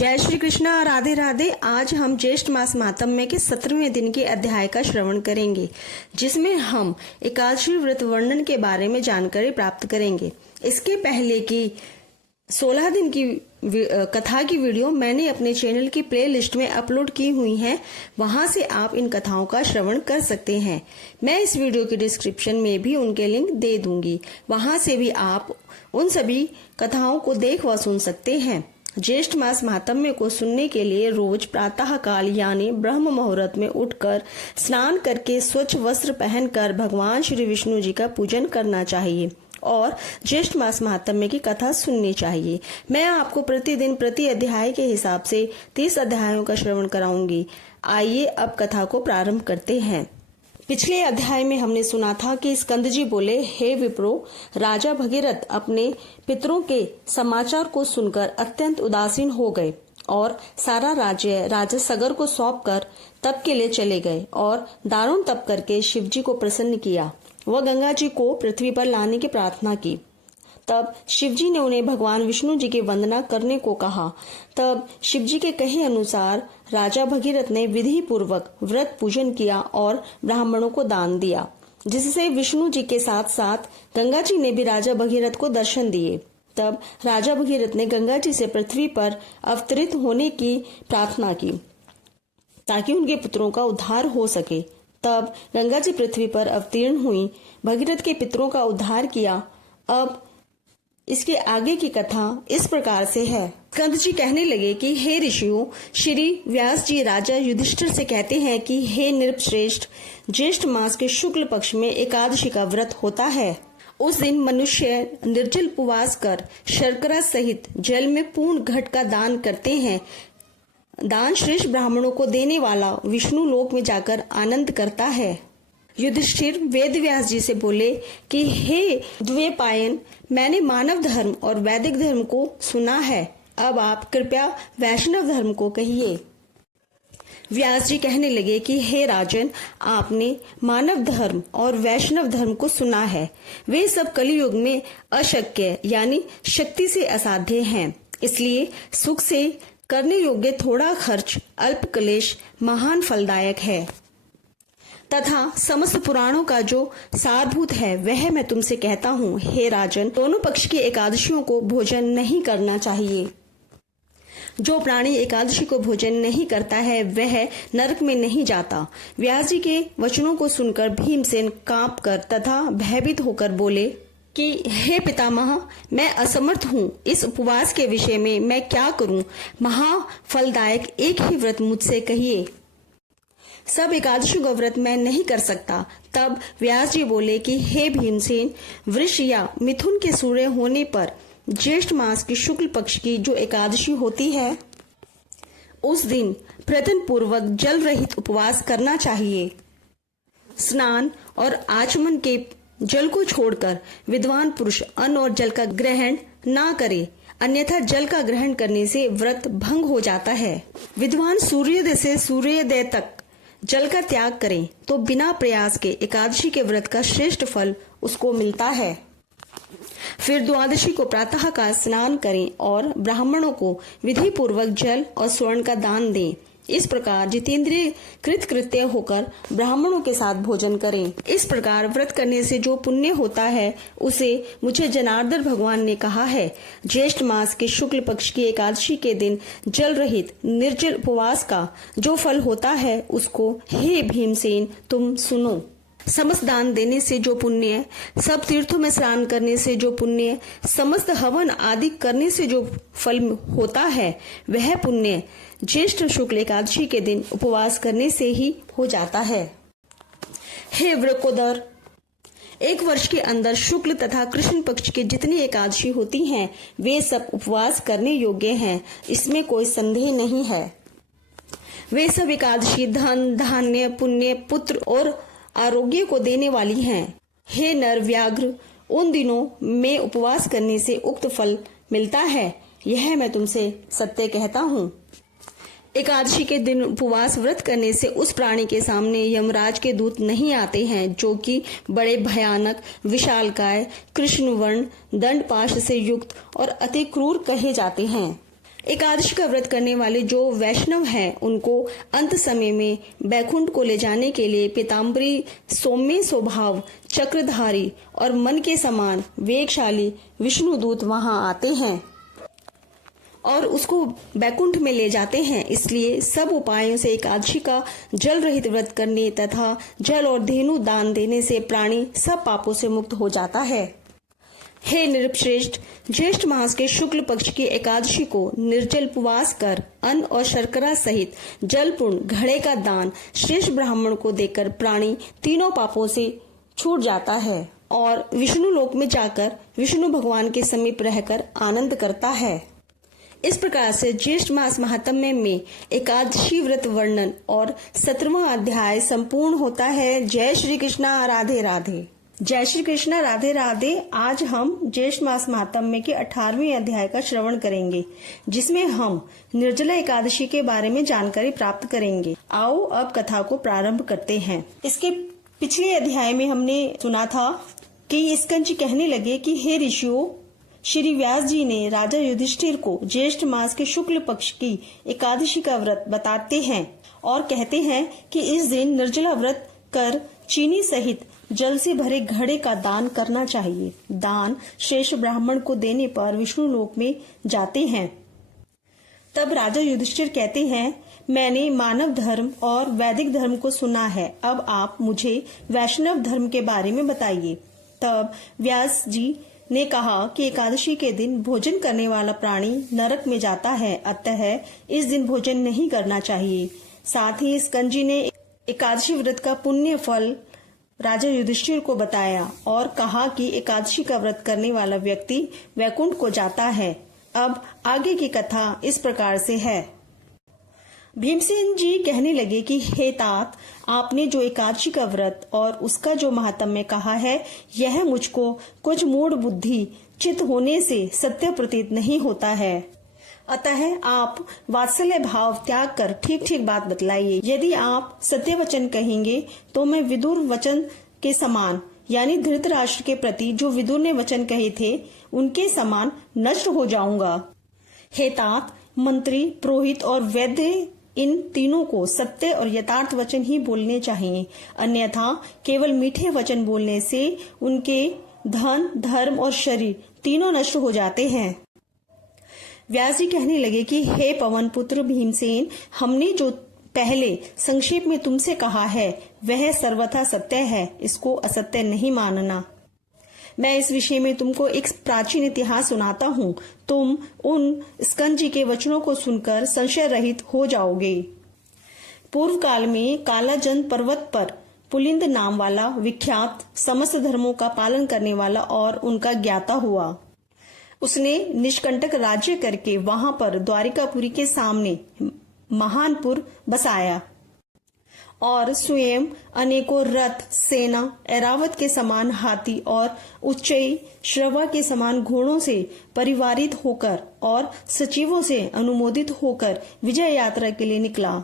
जय श्री कृष्णा, राधे राधे। आज हम ज्येष्ठ मास महात्म्य के 17वें दिन के अध्याय का श्रवण करेंगे, जिसमें हम एकादशी व्रत वर्णन के बारे में जानकारी प्राप्त करेंगे। इसके पहले की 16 दिन की कथा की वीडियो मैंने अपने चैनल की प्लेलिस्ट में अपलोड की हुई है, वहां से आप इन कथाओं का श्रवण कर सकते हैं। मैं इस वीडियो के डिस्क्रिप्शन में भी उनके लिंक दे दूंगी, वहां से भी आप उन सभी कथाओं को देख व सुन सकते हैं। ज्येष्ठ मास महात्म्य को सुनने के लिए रोज प्रातः काल यानी ब्रह्म मुहूर्त में उठकर स्नान करके स्वच्छ वस्त्र पहनकर भगवान श्री विष्णु जी का पूजन करना चाहिए और ज्येष्ठ मास महात्म्य की कथा सुननी चाहिए। मैं आपको प्रतिदिन प्रति अध्याय के हिसाब से 30 अध्यायों का श्रवण कराऊंगी। आइए अब कथा को प्रारंभ करते हैं। पिछले अध्याय में हमने सुना था कि स्कंद जी बोले, हे विप्रो, राजा भगीरथ अपने पितरों के समाचार को सुनकर अत्यंत उदासीन हो गए और सारा राज्य राजा सगर को सौंपकर तप के लिए चले गए और दारुण तप करके शिव जी को प्रसन्न किया। वह गंगा जी को पृथ्वी पर लाने की प्रार्थना की। तब शिव जी ने उन्हें भगवान विष्णु जी की वंदना करने को कहा। तब शिव जी के कहे अनुसार राजा भगीरथ ने विधि पूर्वक व्रत पूजन किया और ब्राह्मणों को दान दिया, जिससे विष्णु जी के साथ साथ गंगा जी ने भी राजा भगीरथ को दर्शन दिए। तब राजा भगीरथ ने गंगा जी से पृथ्वी पर अवतरित होने की प्रार्थना की ताकि उनके पुत्रों का उद्धार हो सके। तब गंगा जी पृथ्वी पर अवतीर्ण हुई, भगीरथ के पितरों का उद्धार किया। अब इसके आगे की कथा इस प्रकार से है। स्कंद जी कहने लगे कि हे ऋषियों, श्री व्यास जी राजा युधिष्ठिर से कहते हैं कि हे नृपश्रेष्ठ, ज्येष्ठ मास के शुक्ल पक्ष में एकादशी का व्रत होता है। उस दिन मनुष्य निर्जल उपवास कर शर्करा सहित जल में पूर्ण घट का दान करते हैं। दान श्रेष्ठ ब्राह्मणों को देने वाला विष्णु लोक में जाकर आनंद करता है। युधिष्ठिर वेद व्यास जी से बोले कि हे द्वैपायन, मैंने मानव धर्म और वैदिक धर्म को सुना है, अब आप कृपया वैष्णव धर्म को कहिए। व्यास जी कहने लगे कि हे राजन, आपने मानव धर्म और वैष्णव धर्म को सुना है, वे सब कलियुग में अशक्य यानी शक्ति से असाध्य हैं। इसलिए सुख से करने योग्य थोड़ा खर्च, अल्प क्लेश महान फलदायक है तथा समस्त पुराणों का जो सारभूत है वह मैं तुमसे कहता हूँ। हे राजन, दोनों पक्ष की एकादशियों को भोजन नहीं करना चाहिए। जो प्राणी एकादशी को भोजन नहीं करता है वह नरक में नहीं जाता। व्यास जी के वचनों को सुनकर भीमसेन कांपकर तथा भयभीत होकर बोले कि हे पितामह, मैं असमर्थ हूँ, इस उपवास के विषय में मैं क्या करूँ? महाफलदायक एक ही व्रत मुझसे कहिए। सब एकादशी का व्रत मैं नहीं कर सकता। तब व्यास जी बोले कि हे भीमसेन, वृष या मिथुन के सूर्य होने पर ज्येष्ठ मास की शुक्ल पक्ष की जो एकादशी होती है, उस दिन प्रयत्न पूर्वक जल रहित उपवास करना चाहिए। स्नान और आचमन के जल को छोड़कर विद्वान पुरुष अन्न और जल का ग्रहण ना करे, अन्यथा जल का ग्रहण करने से व्रत भंग हो जाता है। विद्वान सूर्योदय से सूर्योदय तक जल का त्याग करें तो बिना प्रयास के एकादशी के व्रत का श्रेष्ठ फल उसको मिलता है। फिर द्वादशी को प्रातः काल स्नान करें और ब्राह्मणों को विधि पूर्वक जल और स्वर्ण का दान दें। इस प्रकार जितेंद्रिय कृतकृत्य होकर ब्राह्मणों के साथ भोजन करें। इस प्रकार व्रत करने से जो पुण्य होता है उसे मुझे जनार्दन भगवान ने कहा है। ज्येष्ठ मास के शुक्ल पक्ष की एकादशी के दिन जल रहित निर्जल उपवास का जो फल होता है उसको हे भीमसेन तुम सुनो। समस्त दान देने से जो पुण्य, सब तीर्थों में स्नान करने से जो पुण्य, समस्त हवन आदि करने से जो फल होता है वह पुण्य ज्येष्ठ शुक्ल एकादशी के दिन उपवास करने से ही हो जाता है। हे वृकोदर, एक वर्ष के अंदर शुक्ल तथा कृष्ण पक्ष की जितनी एकादशी होती हैं वे सब उपवास करने योग्य हैं, इसमें कोई संदेह नहीं है। वे सब एकादशी धन, धान्य, पुण्य, पुत्र और आरोग्य को देने वाली हैं। हे नर व्याघ्र, उन दिनों में उपवास करने से उक्त फल मिलता है, यह मैं तुमसे सत्य कहता हूँ। एकादशी के दिन उपवास व्रत करने से उस प्राणी के सामने यमराज के दूत नहीं आते हैं जो कि बड़े भयानक, विशालकाय, कृष्ण वर्ण, दंड पाश से युक्त और अति क्रूर कहे जाते हैं। एकादशी का व्रत करने वाले जो वैष्णव हैं उनको अंत समय में बैकुंठ को ले जाने के लिए पीताम्बरी सौम्य स्वभाव चक्रधारी और मन के समान वेगशाली विष्णुदूत वहां आते हैं और उसको बैकुंठ में ले जाते हैं। इसलिए सब उपायों से एकादशी का जल रहित व्रत करने तथा जल और धेनु दान देने से प्राणी सब पापों से मुक्त हो जाता है। हे नृपश्रेष्ठ, ज्येष्ठ मास के शुक्ल पक्ष की एकादशी को निर्जल उपवास कर अन्न और शर्करा सहित जलपूर्ण घड़े का दान श्रेष्ठ ब्राह्मण को देकर प्राणी तीनों पापों से छूट जाता है और विष्णु लोक में जाकर विष्णु भगवान के समीप रहकर आनंद करता है। इस प्रकार से ज्येष्ठ मास महात्म्य में एकादशी व्रत वर्णन और 17वां अध्याय संपूर्ण होता है। जय श्री कृष्णा, राधे राधे। जय श्री कृष्णा, राधे राधे। आज हम ज्येष्ठ मास महात्म्य के 18वें अध्याय का श्रवण करेंगे, जिसमें हम निर्जला एकादशी के बारे में जानकारी प्राप्त करेंगे। आओ अब कथा को प्रारंभ करते हैं। इसके पिछले अध्याय में हमने सुना था कि स्कंद कहने लगे कि हे ऋषियों, श्री व्यास जी ने राजा युधिष्ठिर को ज्येष्ठ मास के शुक्ल पक्ष की एकादशी का व्रत बताते हैं और कहते हैं कि इस दिन निर्जला व्रत कर चीनी सहित जल से भरे घड़े का दान करना चाहिए। दान श्रेष्ठ ब्राह्मण को देने पर विष्णु लोक में जाते हैं। तब राजा युधिष्ठिर कहते हैं, मैंने मानव धर्म और वैदिक धर्म को सुना है, अब आप मुझे वैष्णव धर्म के बारे में बताइए। तब व्यास जी ने कहा कि एकादशी के दिन भोजन करने वाला प्राणी नरक में जाता है, अतः इस दिन भोजन नहीं करना चाहिए। साथ ही स्कंद जी ने एकादशी व्रत का पुण्य फल राजा युधिष्ठिर को बताया और कहा कि एकादशी का व्रत करने वाला व्यक्ति वैकुंठ को जाता है। अब आगे की कथा इस प्रकार से है। भीमसेन जी कहने लगे कि हे तात, आपने जो एकादशी का व्रत और उसका जो महात्म्य कहा है, यह मुझको कुछ मूढ़ बुद्धि चित होने से सत्य प्रतीत नहीं होता है। अतः आप वात्सल्य भाव त्याग कर ठीक ठीक बात बतलाइए। यदि आप सत्य वचन कहेंगे तो मैं विदुर वचन के समान यानी धृतराष्ट्र के प्रति जो विदुर ने वचन कहे थे उनके समान नष्ट हो जाऊंगा। हे तात, मंत्री, पुरोहित और वैद्य इन तीनों को सत्य और यथार्थ वचन ही बोलने चाहिए, अन्यथा केवल मीठे वचन बोलने से उनके धन, धर्म और शरीर तीनों नष्ट हो जाते हैं। व्यास जी कहने लगे कि हे पवन पुत्र भीमसेन, हमने जो पहले संक्षेप में तुमसे कहा है वह सर्वथा सत्य है, इसको असत्य नहीं मानना। मैं इस विषय में तुमको एक प्राचीन इतिहास सुनाता हूँ, तुम उन स्कंद जी के वचनों को सुनकर संशय रहित हो जाओगे। पूर्व काल में कालाजन पर्वत पर पुलिंद नाम वाला विख्यात समस्त धर्मों का पालन करने वाला और उनका ज्ञाता हुआ। उसने निष्कंटक राज्य करके वहां पर द्वारिकापुरी के सामने महानपुर बसाया और स्वयं अनेकों रथ, सेना, ऐरावत के समान हाथी और उच्चई श्रवा के समान घोड़ों से परिवारित होकर और सचिवों से अनुमोदित होकर विजय यात्रा के लिए निकला।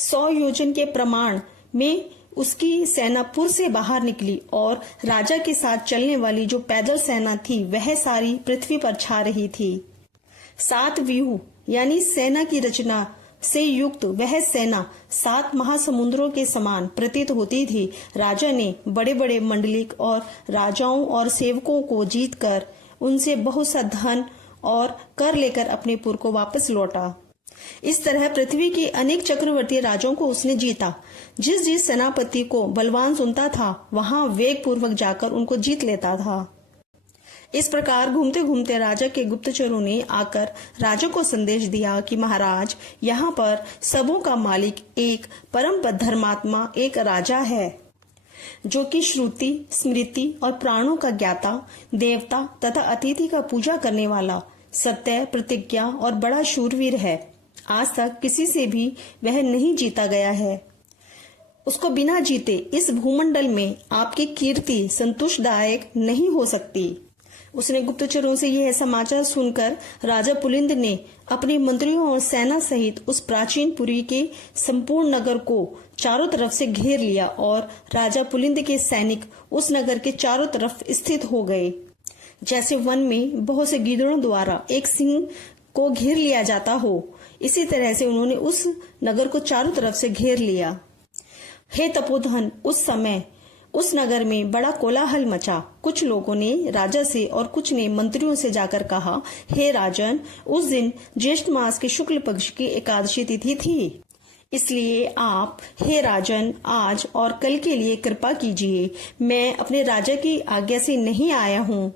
100 योजन के प्रमाण में उसकी सेना पुर से बाहर निकली और राजा के साथ चलने वाली जो पैदल सेना थी वह सारी पृथ्वी पर छा रही थी। 7 व्यूह यानी सेना की रचना से युक्त वह सेना 7 महासमुद्रों के समान प्रतीत होती थी। राजा ने बड़े बड़े मंडलिक और राजाओं और सेवकों को जीतकर उनसे बहुत सा धन और कर लेकर अपने पुर को वापस लौटा। इस तरह पृथ्वी के अनेक चक्रवर्ती राजाओं को उसने जीता। जिस जिस सेनापति को बलवान सुनता था वहां वेग पूर्वक जाकर उनको जीत लेता था। इस प्रकार घूमते घूमते राजा के गुप्तचरों ने आकर राजा को संदेश दिया कि महाराज, यहाँ पर सबों का मालिक एक परम धर्मात्मा एक राजा है, जो कि श्रुति, स्मृति और प्राणों का ज्ञाता, देवता तथा अतिथि का पूजा करने वाला, सत्य, प्रतिज्ञा और बड़ा शूरवीर है। आज तक किसी से भी वह नहीं जीता गया है। उसको बिना जीते इस भूमंडल में आपकी कीर्ति संतुष्टदायक नहीं हो सकती। उसने गुप्तचरों से यह समाचार सुनकर राजा पुलिंद ने अपने मंत्रियों और सेना सहित उस प्राचीन पुरी के संपूर्ण नगर को चारों तरफ से घेर लिया और राजा पुलिंद के सैनिक उस नगर के चारों तरफ स्थित हो गए। जैसे वन में बहुत से गीदड़ों द्वारा एक सिंह को घेर लिया जाता हो, इसी तरह से उन्होंने उस नगर को चारों तरफ से घेर लिया। हे तपोधन, उस समय उस नगर में बड़ा कोलाहल मचा। कुछ लोगों ने राजा से और कुछ ने मंत्रियों से जाकर कहा, हे राजन, उस दिन ज्येष्ठ मास के शुक्ल पक्ष की एकादशी तिथि थी, इसलिए आप हे राजन आज और कल के लिए कृपा कीजिए। मैं अपने राजा की आज्ञा से नहीं आया हूँ।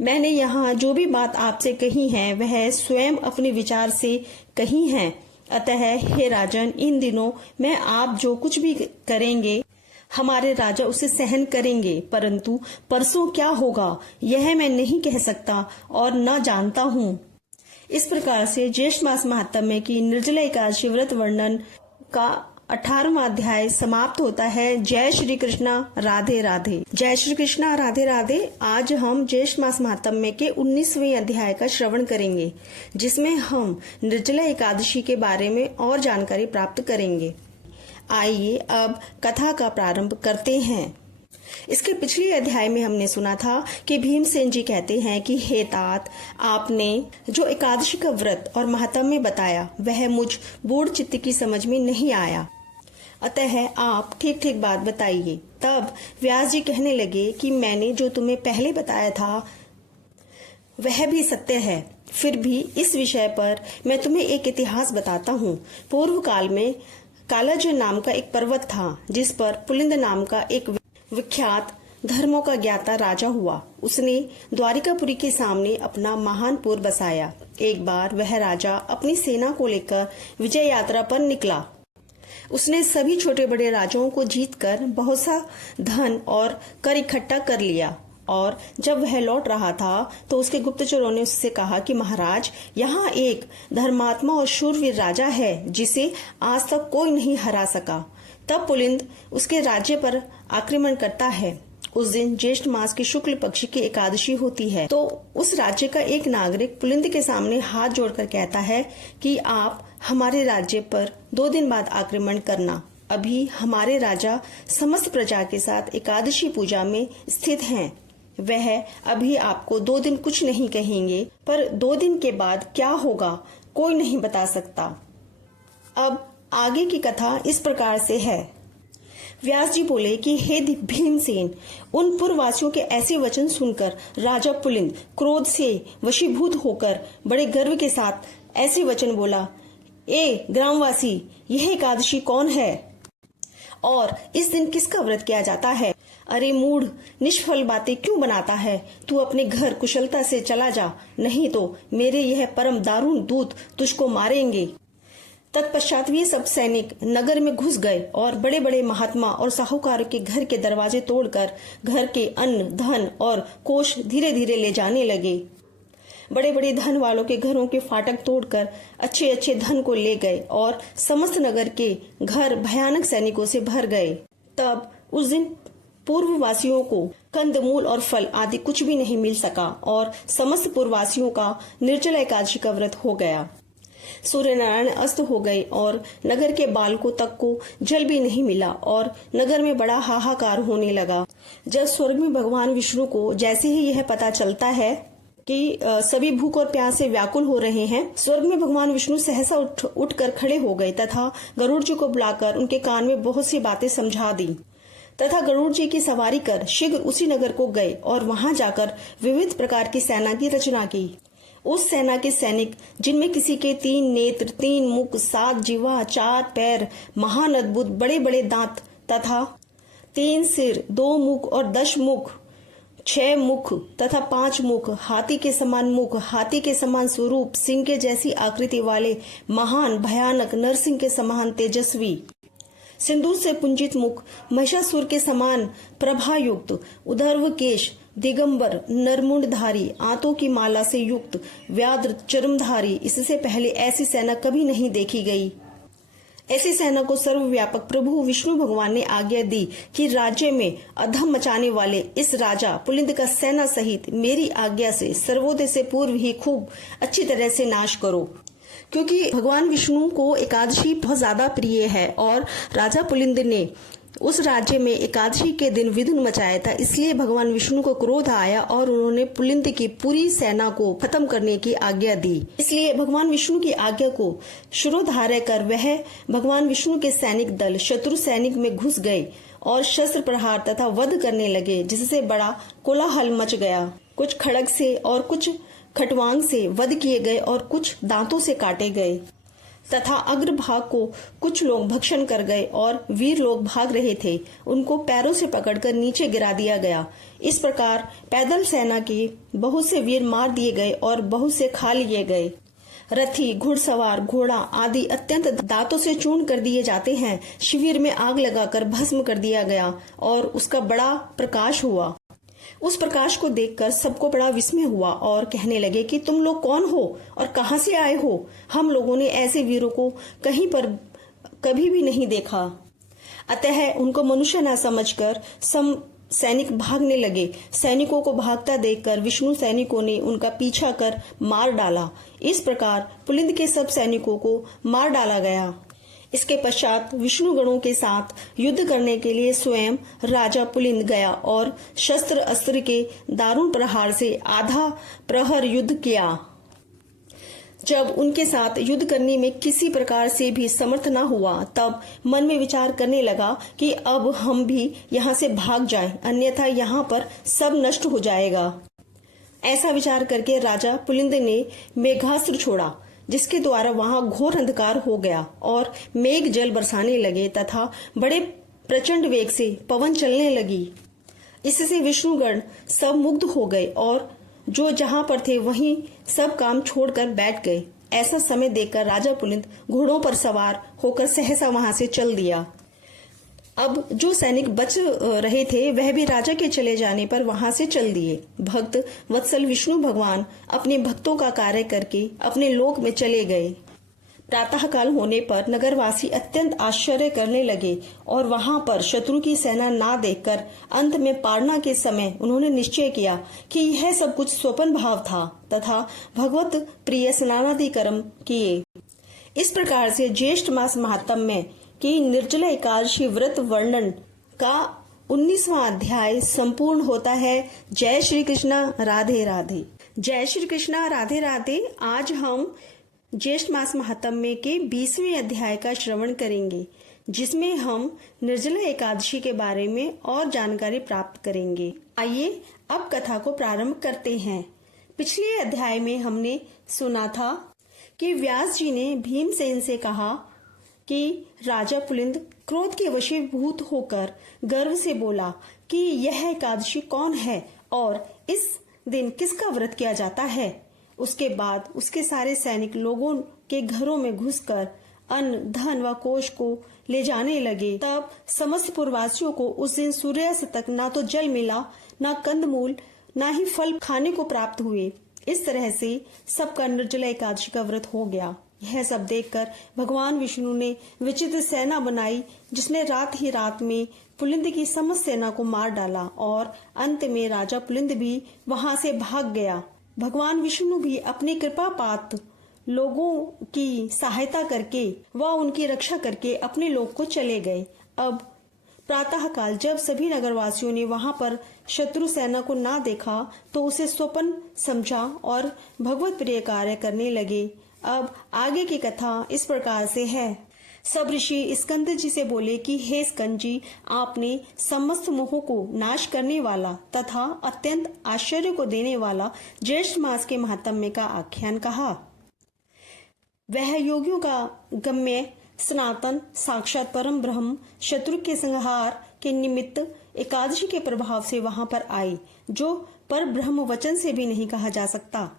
मैंने यहाँ जो भी बात आपसे कही है वह स्वयं अपने विचार से कही है। अतः हे राजन, इन दिनों मैं आप जो कुछ भी करेंगे हमारे राजा उसे सहन करेंगे, परंतु परसों क्या होगा यह मैं नहीं कह सकता और न जानता हूँ। इस प्रकार से ज्येष्ठ मास महात्म्य की निर्जला एकादशी व्रत वर्णन का 18वां अध्याय समाप्त होता है। जय श्री कृष्णा, राधे राधे। जय श्री कृष्णा, राधे राधे। आज हम ज्येष्ठ मास महात्म्य के 19वें अध्याय का श्रवण करेंगे, जिसमें हम निर्जला एकादशी के बारे में और जानकारी प्राप्त करेंगे। आइए अब कथा का प्रारंभ करते हैं। इसके पिछले अध्याय में हमने सुना था कि भीमसेन जी कहते हैं कि हे तात, आपने जो एकादशी का व्रत और महात्म्य बताया वह मुझ बूढ़ चित्त की समझ में नहीं आया, अतः आप ठीक ठीक बात बताइए। तब व्यास जी कहने लगे कि मैंने जो तुम्हें पहले बताया था वह भी सत्य है, फिर भी इस विषय पर मैं तुम्हें एक इतिहास बताता हूँ। पूर्व काल में कालाजन नाम का एक पर्वत था, जिस पर पुलिंद नाम का एक विख्यात धर्मों का ज्ञाता राजा हुआ। उसने द्वारिकापुरी के सामने अपना महान पुर बसाया। एक बार वह राजा अपनी सेना को लेकर विजय यात्रा पर निकला। उसने सभी छोटे बड़े राजाओं को जीतकर बहुत सा धन और कर इकट्ठा कर लिया, और जब वह लौट रहा था तो उसके गुप्तचरों ने उससे कहा कि महाराज, यहाँ एक धर्मात्मा और शूरवीर राजा है जिसे आज तक कोई नहीं हरा सका। तब पुलिंद उसके राज्य पर आक्रमण करता है। उस दिन ज्येष्ठ मास की शुक्ल पक्ष की एकादशी होती है। तो उस राज्य का एक नागरिक पुलिंद के सामने हाथ जोड़कर कहता है कि आप हमारे राज्य पर 2 दिन बाद आक्रमण करना। अभी हमारे राजा समस्त प्रजा के साथ एकादशी पूजा में स्थित हैं। वह अभी आपको 2 दिन कुछ नहीं कहेंगे, पर 2 दिन के बाद क्या होगा कोई नहीं बता सकता। अब आगे की कथा इस प्रकार से है। व्यास जी बोले कि हे भीमसेन, उन पूर्ववासियों के ऐसे वचन सुनकर राजा पुलिंद क्रोध से वशीभूत होकर बड़े गर्व के साथ ऐसे वचन बोला, ए ग्रामवासी, यह एकादशी कौन है और इस दिन किसका व्रत किया जाता है? अरे मूढ़, निष्फल बातें क्यों बनाता है? तू अपने घर कुशलता से चला जा, नहीं तो मेरे यह परम दारुण दूत तुझको मारेंगे। तत्पश्चात वे सब सैनिक नगर में घुस गए और बड़े बड़े महात्मा और साहूकारों के घर के दरवाजे तोड़कर घर के अन्न, धन और कोष धीरे धीरे ले जाने लगे। बड़े बड़े धन वालों के घरों के फाटक तोड़कर अच्छे अच्छे धन को ले गए और समस्त नगर के घर भयानक सैनिकों से भर गए। तब उस दिन पूर्ववासियों को कंदमूल और फल आदि कुछ भी नहीं मिल सका और समस्त पूर्ववासियों का निर्जला एकादशी का व्रत हो गया। सूर्य नारायण अस्त हो गए और नगर के बालकों तक को जल भी नहीं मिला और नगर में बड़ा हाहाकार होने लगा। जब स्वर्ग में भगवान विष्णु को जैसे ही यह पता चलता है कि सभी भूख और प्यास से व्याकुल हो रहे हैं, स्वर्ग में भगवान विष्णु सहसा उठकर खड़े हो गए तथा गरुड़ जी को बुलाकर उनके कान में बहुत सी बातें समझा दी तथा गरुड़ जी की सवारी कर शीघ्र उसी नगर को गए और वहां जाकर विविध प्रकार की सेना की रचना की। उस सेना के सैनिक, जिनमें किसी के 3 नेत्र, 3 मुख, 7 जिह्वा, 4 पैर, महान अद्भुत बड़े बड़े दांत तथा 3 सिर, 2 मुख और 10 मुख, 6 मुख तथा 5 मुख, हाथी के समान मुख, हाथी के समान स्वरूप, सिंह के जैसी आकृति वाले महान भयानक, नरसिंह के समान तेजस्वी, सिंदूर से पुंजित मुख, महिषासुर के समान प्रभायुक्त, उधर्व केश, दिगंबर, नरमुंडधारी, आंतों की माला से युक्त, व्याघ्र चर्मधारी, इससे पहले ऐसी सेना कभी नहीं देखी गई। ऐसी सेना को सर्वव्यापक प्रभु विष्णु भगवान ने आज्ञा दी कि राज्य में अधम मचाने वाले इस राजा पुलिंद का सेना सहित मेरी आज्ञा से सर्वोदय से पूर्व ही खूब अच्छी तरह से नाश करो, क्योंकि भगवान विष्णु को एकादशी बहुत ज्यादा प्रिय है और राजा पुलिंद ने उस राज्य में एकादशी के दिन विधुन मचाया था, इसलिए भगवान विष्णु को क्रोध आया और उन्होंने पुलिंद की पूरी सेना को खत्म करने की आज्ञा दी। इसलिए भगवान विष्णु की आज्ञा को शिरोधार्य कर वह भगवान विष्णु के सैनिक दल शत्रु सैनिक में घुस गए और शस्त्र प्रहार तथा वध करने लगे, जिससे बड़ा कोलाहल मच गया। कुछ खड़ग से और कुछ खटवांग से वध किए गए और कुछ दांतों से काटे गए तथा अग्रभाग को कुछ लोग भक्षण कर गए और वीर लोग भाग रहे थे, उनको पैरों से पकड़कर नीचे गिरा दिया गया। इस प्रकार पैदल सेना के बहुत से वीर मार दिए गए और बहुत से खा लिए गए। रथी, घुड़सवार, घोड़ा आदि अत्यंत दांतों से चूर्ण कर दिए जाते हैं। शिविर में आग लगाकर भस्म कर दिया गया और उसका बड़ा प्रकाश हुआ। उस प्रकाश को देखकर सबको बड़ा विस्मय हुआ और कहने लगे कि तुम लोग कौन हो और कहां से आए हो? हम लोगों ने ऐसे वीरों को कहीं पर कभी भी नहीं देखा। अतः उनको मनुष्य न समझकर सैनिक भागने लगे। सैनिकों को भागता देखकर विष्णु सैनिकों ने उनका पीछा कर मार डाला। इस प्रकार पुलिंद के सब सैनिकों को मार डाला गया। इसके पश्चात विष्णु गणों के साथ युद्ध करने के लिए स्वयं राजा पुलिंद गया और शस्त्र अस्त्र के दारुण प्रहार से आधा प्रहर युद्ध किया। जब उनके साथ युद्ध करने में किसी प्रकार से भी समर्थ न हुआ, तब मन में विचार करने लगा कि अब हम भी यहाँ से भाग जाएं, अन्यथा यहाँ पर सब नष्ट हो जाएगा। ऐसा विचार करके राजा पुलिंद ने मेघास्त्र छोड़ा, जिसके द्वारा वहां घोर अंधकार हो गया और मेघ जल बरसाने लगे तथा बड़े प्रचंड वेग से पवन चलने लगी। इससे विष्णुगण सब मुग्ध हो गए और जो जहां पर थे वहीं सब काम छोड़कर बैठ गए। ऐसा समय देखकर राजा पुलिंद घोड़ों पर सवार होकर सहसा वहां से चल दिया। अब जो सैनिक बच रहे थे वह भी राजा के चले जाने पर वहां से चल दिए। भक्त वत्सल विष्णु भगवान अपने भक्तों का कार्य करके अपने लोक में चले गए। प्रातः काल होने पर नगरवासी अत्यंत आश्चर्य करने लगे और वहां पर शत्रु की सेना ना देखकर अंत में पारना के समय उन्होंने निश्चय किया कि यह सब कुछ स्वप्न भाव था तथा भगवत प्रिय स्नानादि कर्म किए। इस प्रकार से ज्येष्ठ मास महात्म्य में कि निर्जला एकादशी व्रत वर्णन का 19वां अध्याय संपूर्ण होता है। जय श्री कृष्णा, राधे राधे। जय श्री कृष्णा, राधे राधे। आज हम ज्येष्ठ मास महात्म्य के 20वें अध्याय का श्रवण करेंगे, जिसमें हम निर्जला एकादशी के बारे में और जानकारी प्राप्त करेंगे। आइए अब कथा को प्रारंभ करते हैं। पिछले अध्याय में हमने सुना था कि व्यास जी ने भीमसेन से कहा कि राजा पुलिंद क्रोध के वशीभूत होकर गर्व से बोला कि यह एकादशी कौन है और इस दिन किसका व्रत किया जाता है। उसके बाद उसके सारे सैनिक लोगों के घरों में घुसकर अन्न, धन व कोष को ले जाने लगे। तब समस्त पुरवासियों को उस दिन सूर्यास्त तक ना तो जल मिला, ना कंदमूल, ना ही फल खाने को प्राप्त हुए। इस तरह से सबका निर्जला एकादशी का व्रत हो गया। यह सब देखकर भगवान विष्णु ने विचित्र सेना बनाई, जिसने रात ही रात में पुलिंद की समस्त सेना को मार डाला और अंत में राजा पुलिंद भी वहां से भाग गया। भगवान विष्णु भी अपनी कृपा पात्र लोगों की सहायता करके व उनकी रक्षा करके अपने लोक को चले गए। अब प्रातः काल जब सभी नगरवासियों ने वहां पर शत्रु सेना को ना देखा तो उसे स्वप्न समझा और भगवत प्रिय कार्य करने लगे। अब आगे की कथा इस प्रकार से है। सब ऋषि स्कंद जी से बोले कि हे स्कंद जी, आपने समस्त मोह को नाश करने वाला तथा अत्यंत आश्चर्य को देने वाला ज्येष्ठ मास के महात्म्य का आख्यान कहा। वह योगियों का गम्य सनातन साक्षात परम ब्रह्म शत्रु के संहार के निमित्त एकादशी के प्रभाव से वहां पर आए, जो पर ब्रह्म वचन से भी नहीं कहा जा सकता।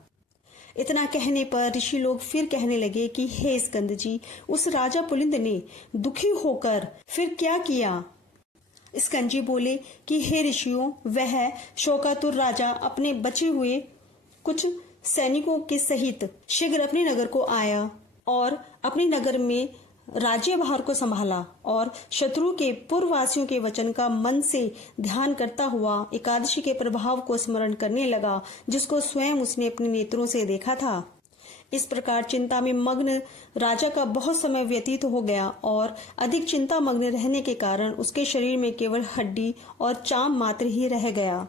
इतना कहने पर ऋषि लोग फिर कहने लगे कि हे स्कंद जी, उस राजा पुलिंद ने दुखी होकर फिर क्या किया। स्कंद जी बोले कि हे ऋषियों, वह शोकातुर राजा अपने बचे हुए कुछ सैनिकों के सहित शीघ्र अपने नगर को आया और अपने नगर में राज्यभार को संभाला और शत्रु के पूर्ववासियों के वचन का मन से ध्यान करता हुआ एकादशी के प्रभाव को स्मरण करने लगा, जिसको स्वयं उसने अपने नेत्रों से देखा था। इस प्रकार चिंता में मग्न राजा का बहुत समय व्यतीत हो गया और अधिक चिंता मग्न रहने के कारण उसके शरीर में केवल हड्डी और चाम मात्र ही रह गया।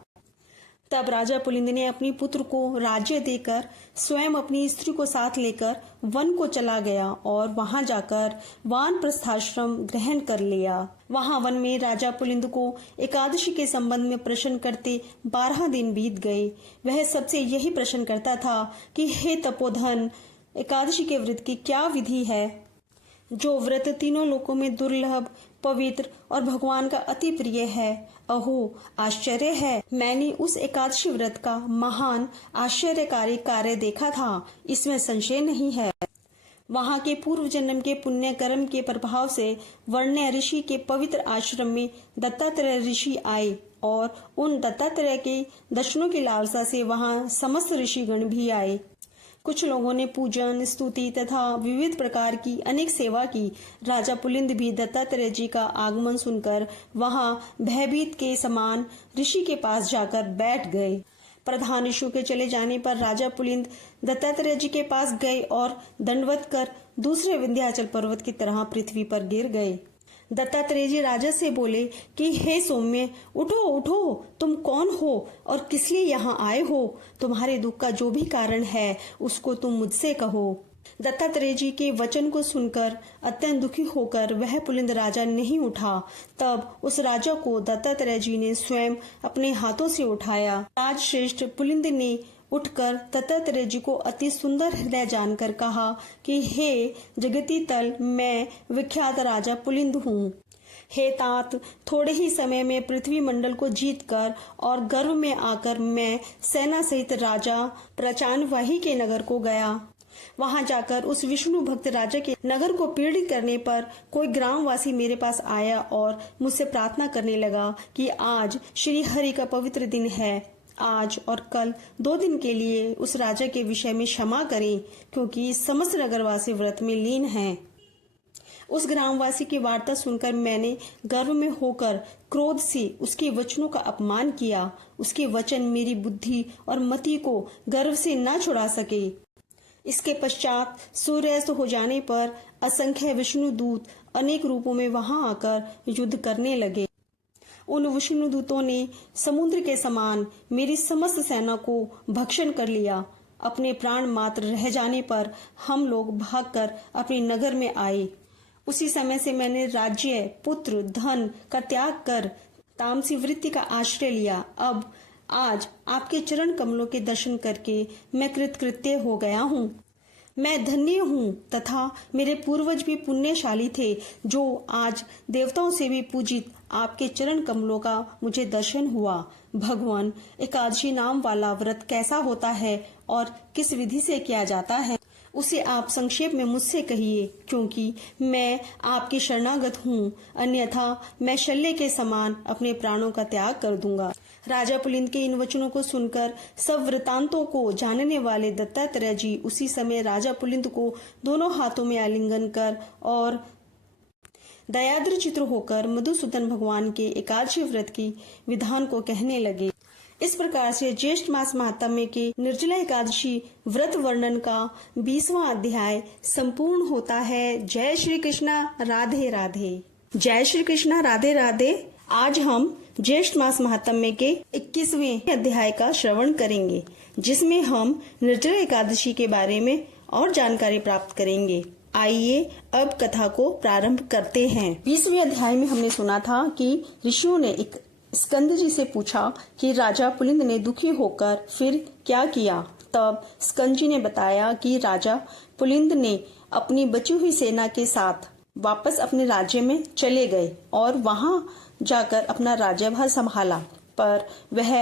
तब राजा पुलिंद ने अपनी पुत्र को राज्य देकर स्वयं अपनी स्त्री को साथ लेकर वन को चला गया और वहां जाकर वानप्रस्थाश्रम ग्रहण कर लिया। वहां वन में राजा पुलिंद को एकादशी के संबंध में प्रश्न करते 12 दिन बीत गए। वह सबसे यही प्रश्न करता था कि हे तपोधन, एकादशी के व्रत की क्या विधि है? जो व्रत तीनों लोकों में दुर्लभ, पवित्र और भगवान का अति प्रिय है। अहो आश्चर्य है, मैंने उस एकादशी व्रत का महान आश्चर्यकारी कार्य देखा था, इसमें संशय नहीं है। वहां के पूर्व जन्म के पुण्य कर्म के प्रभाव से वर्ण्य ऋषि के पवित्र आश्रम में दत्तात्रेय ऋषि आए और उन दत्तात्रेय के दर्शनों की लालसा से वहां समस्त ऋषिगण भी आए। कुछ लोगों ने पूजन, स्तुति तथा विविध प्रकार की अनेक सेवा की। राजा पुलिंद भी दत्तात्रेय जी का आगमन सुनकर वहां भयभीत के समान ऋषि के पास जाकर बैठ गए। प्रधान ऋषि के चले जाने पर राजा पुलिंद दत्तात्रेय जी के पास गए और दंडवत कर दूसरे विंध्याचल पर्वत की तरह पृथ्वी पर गिर गए। दत्तात्रेय जी राजा से बोले कि हे सौम्य, उठो उठो, तुम कौन हो और किस लिए यहाँ आए हो? तुम्हारे दुख का जो भी कारण है उसको तुम मुझसे कहो। दत्तात्रेय जी के वचन को सुनकर अत्यंत दुखी होकर वह पुलिंद राजा नहीं उठा। तब उस राजा को दत्तात्रेय जी ने स्वयं अपने हाथों से उठाया। राजश्रेष्ठ पुलिंद ने उठकर दत्तात्रेय जी को अति सुंदर हृदय जानकर कहा कि हे जगती तल, मैं विख्यात राजा पुलिंद हूँ। हे तात, थोड़े ही समय में पृथ्वी मंडल को जीतकर और गर्व में आकर मैं सेना सहित राजा प्रचानवाही के नगर को गया। वहां जाकर उस विष्णु भक्त राजा के नगर को पीड़ित करने पर कोई ग्रामवासी मेरे पास आया और मुझसे प्रार्थना करने लगा कि आज श्री हरि का पवित्र दिन है, आज और कल 2 दिन के लिए उस राजा के विषय में क्षमा करें, क्योंकि समस्त नगरवासी व्रत में लीन हैं। उस ग्रामवासी की वार्ता सुनकर मैंने गर्व में होकर क्रोध से उसके वचनों का अपमान किया। उसके वचन मेरी बुद्धि और मति को गर्व से न छुड़ा सके। इसके पश्चात सूर्यास्त हो जाने पर असंख्य विष्णु दूत अनेक रूपों में वहां आकर युद्ध करने लगे। उन विष्णु दूतों ने समुद्र के समान मेरी समस्त सेना को भक्षण कर लिया। अपने प्राण मात्र रह जाने पर हम लोग भागकर अपने नगर में आए। उसी समय से मैंने राज्य, पुत्र, धन का त्याग कर तामसी वृत्ति का आश्रय लिया। अब आज आपके चरण कमलों के दर्शन करके मैं कृतकृत्य हो गया हूँ। मैं धन्य हूँ तथा मेरे पूर्वज भी पुण्यशाली थे, जो आज देवताओं से भी पूजित आपके चरण कमलों का मुझे दर्शन हुआ। भगवान, एकादशी नाम वाला व्रत कैसा होता है और किस विधि से किया जाता है, उसे आप संक्षेप में मुझसे कहिए, क्योंकि मैं आपकी शरणागत हूँ, अन्यथा मैं शल्य के समान अपने प्राणों का त्याग कर दूंगा। राजा पुलिंद के इन वचनों को सुनकर सब वृतांतों को जानने वाले दत्तात्रेय जी उसी समय राजा पुलिंद को दोनों हाथों में आलिंगन कर और दयाद्र चित्र होकर मधुसूदन भगवान के एकादशी व्रत की विधान को कहने लगे। इस प्रकार से ज्येष्ठ मास महात्म्य के निर्जला एकादशी व्रत वर्णन का 20वां अध्याय संपूर्ण होता है। जय श्री कृष्णा, राधे राधे। जय श्री कृष्णा, राधे राधे। आज हम ज्येष्ठ मास महात्म्य के 21वें अध्याय का श्रवण करेंगे, जिसमें हम निर्जला एकादशी के बारे में और जानकारी प्राप्त करेंगे। आइए अब कथा को प्रारंभ करते हैं। 20वें अध्याय में हमने सुना था कि ऋषियों ने एक स्कंद जी से पूछा कि राजा पुलिंद ने दुखी होकर फिर क्या किया। तब स्कंद जी ने बताया कि राजा पुलिंद ने अपनी बची हुई सेना के साथ वापस अपने राज्य में चले गए और वहां जाकर अपना राज्यभार संभाला, पर वह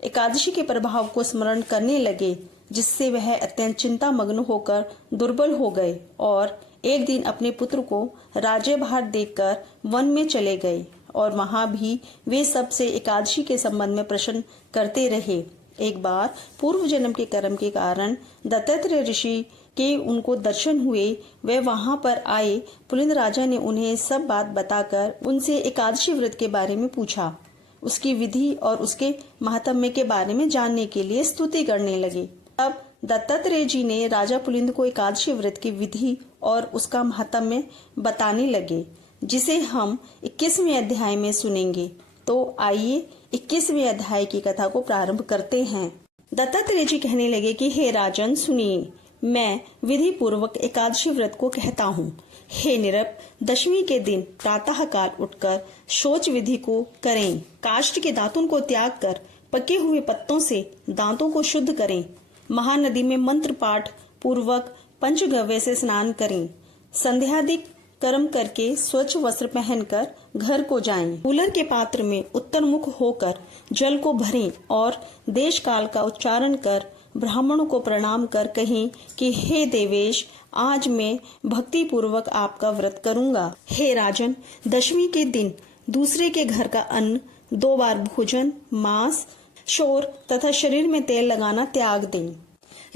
एकादशी के प्रभाव को स्मरण करने लगे, जिससे वह अत्यंत चिंता मग्न होकर दुर्बल हो गए और एक दिन अपने पुत्र को राज्यभार देकर वन में चले गए और वहां भी वे सबसे एकादशी के संबंध में प्रश्न करते रहे। एक बार पूर्व जन्म के कर्म के कारण दत्तात्रेय ऋषि के उनको दर्शन हुए। वे वहां पर आए। पुलिंद राजा ने उन्हें सब बात बताकर उनसे एकादशी व्रत के बारे में पूछा। उसकी विधि और उसके महात्म्य के बारे में जानने के लिए स्तुति करने लगे। तब दत्तात्रेय जी ने राजा पुलिंद को एकादशी व्रत की विधि और उसका महात्म्य बताने लगे, जिसे हम 21वें अध्याय में सुनेंगे। तो आइए 21वें अध्याय की कथा को प्रारंभ करते हैं। दत्तात्रेय जी कहने लगे कि हे राजन सुनिए, मैं विधि पूर्वक एकादशी व्रत को कहता हूँ। हे निरप, दशमी के दिन प्रातः काल उठकर शौच विधि को करें। काष्ठ के दांतों को त्याग कर पके हुए पत्तों से दांतों को शुद्ध करें। महानदी में मंत्र पाठ पूर्वक पंचगव्य से स्नान करें। संध्यादिक कर्म करके स्वच्छ वस्त्र पहनकर घर को जाएं। कूलर के पात्र में उत्तर मुख होकर जल को भरें और देश काल का उच्चारण कर ब्राह्मणों को प्रणाम कर कहें कि हे देवेश, आज मैं भक्ति पूर्वक आपका व्रत करूंगा। हे राजन, दशमी के दिन दूसरे के घर का अन्न, 2 बार भोजन, मांस, शोर तथा शरीर में तेल लगाना त्याग दें।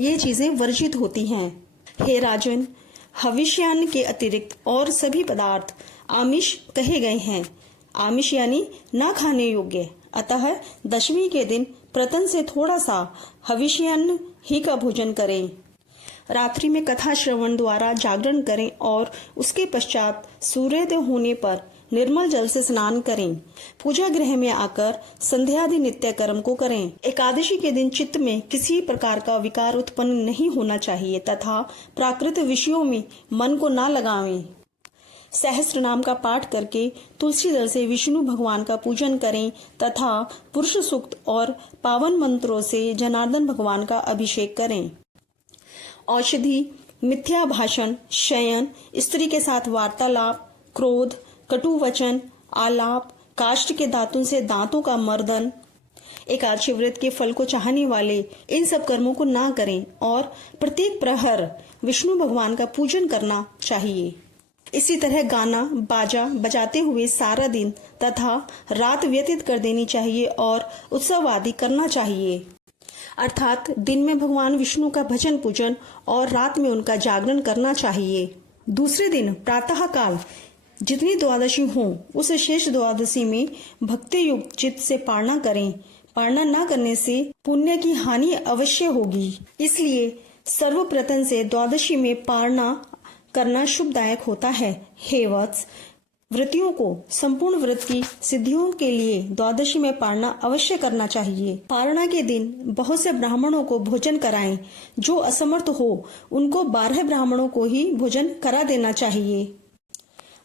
ये चीजें वर्जित होती हैं। हे राजन, हविष्यान्न के अतिरिक्त और सभी पदार्थ आमिष कहे गए हैं। आमिष यानी न खाने योग्य। अतः दशमी के दिन प्रतन से थोड़ा सा हविष्यान्न ही का भोजन करें। रात्रि में कथा श्रवण द्वारा जागरण करें और उसके पश्चात सूर्योदय होने पर निर्मल जल से स्नान करें। पूजा गृह में आकर संध्यादि नित्य कर्म को करें। एकादशी के दिन चित्त में किसी प्रकार का विकार उत्पन्न नहीं होना चाहिए तथा प्राकृत विषयों में मन को न लगावें। सहस्त्र नाम का पाठ करके तुलसी दल से विष्णु भगवान का पूजन करें तथा पुरुष सूक्त और पावन मंत्रों से जनार्दन भगवान का अभिषेक करें। औषधि, मिथ्या भाषण, शयन, स्त्री के साथ वार्तालाप, क्रोध, कटु वचन, आलाप, काष्ठ के दांतों से दांतों का मर्दन, एकादशी व्रत के फल को चाहने वाले इन सब कर्मों को ना करें और प्रत्येक प्रहर विष्णु भगवान का पूजन करना चाहिए। इसी तरह गाना बाजा बजाते हुए सारा दिन तथा रात व्यतीत कर देनी चाहिए और उत्सव आदि करना चाहिए। अर्थात दिन में भगवान विष्णु का भजन पूजन और रात में उनका जागरण करना चाहिए। दूसरे दिन प्रातः काल जितनी द्वादशी हो उस शेष द्वादशी में भक्ति युक्त चित्त से पारणा करें। पारणा न करने से पुण्य की हानि अवश्य होगी। इसलिए सर्वप्रथम से द्वादशी में पारणा करना शुभदायक होता है। हे वत्स, व्रतियों को संपूर्ण व्रत की सिद्धियों के लिए द्वादशी में पारणा अवश्य करना चाहिए। पारणा के दिन बहुत से ब्राह्मणों को भोजन कराएं। जो असमर्थ हो उनको 12 ब्राह्मणों को ही भोजन करा देना चाहिए।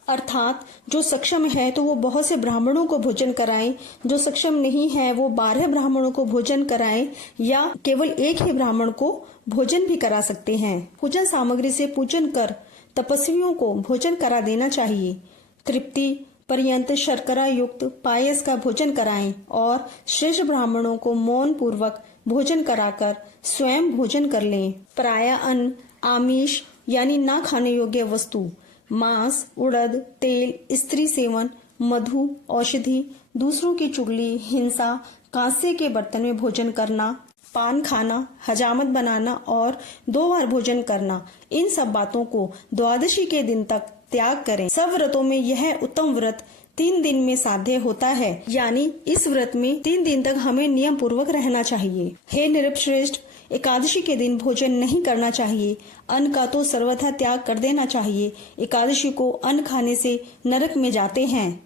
अर्थात जो सक्षम है तो वो बहुत से ब्राह्मणों को भोजन कराएं, जो सक्षम नहीं है वो 12 ब्राह्मणों को भोजन कराएं या केवल एक ही ब्राह्मण को भोजन भी करा सकते हैं। पूजन सामग्री से पूजन कर तपस्वियों को भोजन करा देना चाहिए। तृप्ति पर्यंत शर्करा युक्त पायस का भोजन कराएं और श्रेष्ठ ब्राह्मणों को मौन पूर्वक भोजन कराकर स्वयं भोजन कर लें। पराया अन्न, आमिष यानी ना खाने योग्य वस्तु, मांस, उड़द, तेल, स्त्री सेवन, मधु, औषधि, दूसरों की चुगली, हिंसा, कांसे के बर्तन में भोजन करना, पान खाना, हजामत बनाना और 2 बार भोजन करना, इन सब बातों को द्वादशी के दिन तक त्याग करें। सब व्रतों में यह उत्तम व्रत 3 दिन में साध्य होता है, यानी इस व्रत में 3 दिन तक हमें नियम पूर्वक रहना चाहिए। हे नृपश्रेष्ठ, एकादशी के दिन भोजन नहीं करना चाहिए। अन्न का तो सर्वथा त्याग कर देना चाहिए। एकादशी को अन्न खाने से नरक में जाते हैं।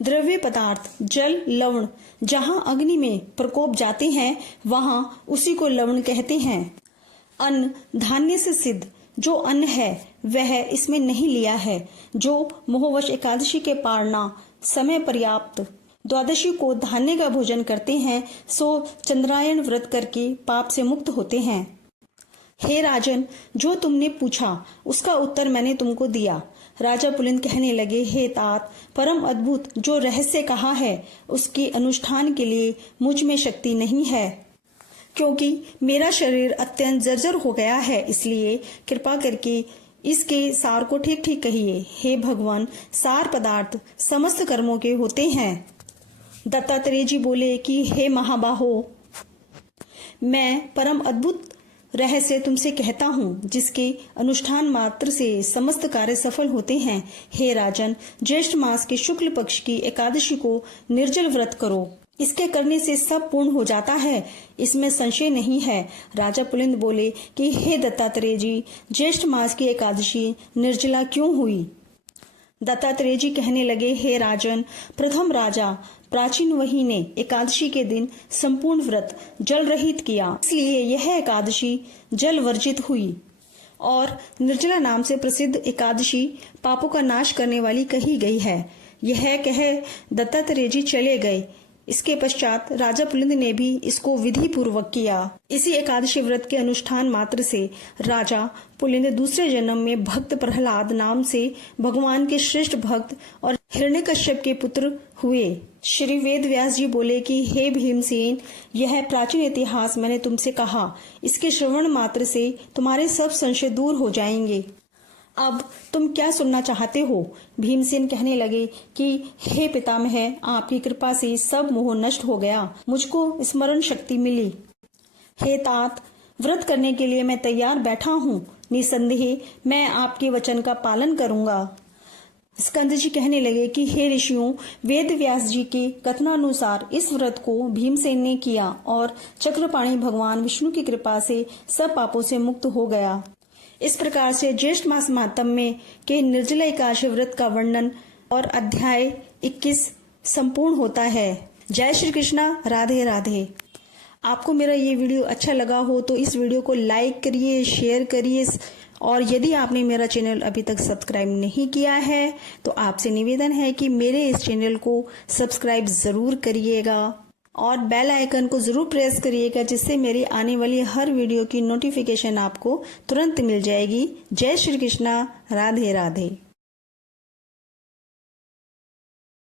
द्रव्य पदार्थ जल, लवण, जहाँ अग्नि में प्रकोप जाते हैं वहाँ उसी को लवण कहते हैं। अन्न धान्य से सिद्ध जो अन्न है वह इसमें नहीं लिया है। जो मोहवश एकादशी के पारणा समय पर्याप्त द्वादशी को धान्य का भोजन करते हैं सो चंद्रायण व्रत करके पाप से मुक्त होते हैं। हे राजन, जो तुमने पूछा उसका उत्तर मैंने तुमको दिया। राजा पुलिंद कहने लगे, हे तात, परम अद्भुत जो रहस्य कहा है उसके अनुष्ठान के लिए मुझ में शक्ति नहीं है, क्योंकि मेरा शरीर अत्यंत जर्जर हो गया है। इसलिए कृपा करके इसके सार को ठीक ठीक कहिए। हे भगवान, सार पदार्थ समस्त कर्मों के होते हैं। दत्तात्रेय जी बोले कि हे महाबाहो, मैं परम अद्भुत रहस्य तुमसे कहता हूँ जिसके अनुष्ठान मात्र से समस्त कार्य सफल होते हैं। हे राजन, ज्येष्ठ मास के शुक्ल पक्ष की एकादशी को निर्जल व्रत करो। इसके करने से सब पूर्ण हो जाता है, इसमें संशय नहीं है। राजा पुलिंद बोले कि हे दत्तात्रेय जी, ज्येष्ठ मास की एकादशी निर्जला क्यों हुई? दत्तात्रेय जी कहने लगे, हे राजन, प्रथम राजा प्राचीन वही ने एकादशी के दिन संपूर्ण व्रत जल रहित किया, इसलिए यह एकादशी जल वर्जित हुई और निर्जला नाम से प्रसिद्ध एकादशी पापों का नाश करने वाली कही गई है। यह कह दत्तात्रेय जी चले गए। इसके पश्चात राजा पुलिंद ने भी इसको विधि पूर्वक किया। इसी एकादशी व्रत के अनुष्ठान मात्र से राजा पुलिंद दूसरे जन्म में भक्त प्रहलाद नाम से भगवान के श्रेष्ठ भक्त और हिरण्यकश्यप के पुत्र हुए। श्री वेद व्यास जी बोले कि हे भीमसेन, यह प्राचीन इतिहास मैंने तुमसे कहा, इसके श्रवण मात्र से तुम्हारे सब संशय दूर हो जाएंगे। अब तुम क्या सुनना चाहते हो? भीमसेन कहने लगे कि हे पितामह, आपकी कृपा से सब मोह नष्ट हो गया, मुझको स्मरण शक्ति मिली। हे तात, व्रत करने के लिए मैं तैयार बैठा हूँ, निसंदेह मैं आपके वचन का पालन करूंगा। स्कंद जी कहने लगे कि हे ऋषियों, वेद व्यास जी के कथनानुसार इस व्रत को भीमसेन ने किया और चक्रपाणी भगवान विष्णु की कृपा से सब पापों से मुक्त हो गया। इस प्रकार से ज्येष्ठ मास महात्म्य के निर्जला एकादशी व्रत का वर्णन और अध्याय 21 संपूर्ण होता है। जय श्री कृष्णा, राधे राधे। आपको मेरा ये वीडियो अच्छा लगा हो तो इस वीडियो को लाइक करिए, शेयर करिए और यदि आपने मेरा चैनल अभी तक सब्सक्राइब नहीं किया है तो आपसे निवेदन है कि मेरे इस चैनल को सब्सक्राइब जरूर करिएगा और बेल आइकन को जरूर प्रेस करिएगा, जिससे मेरी आने वाली हर वीडियो की नोटिफिकेशन आपको तुरंत मिल जाएगी। जय श्री कृष्णा, राधे राधे।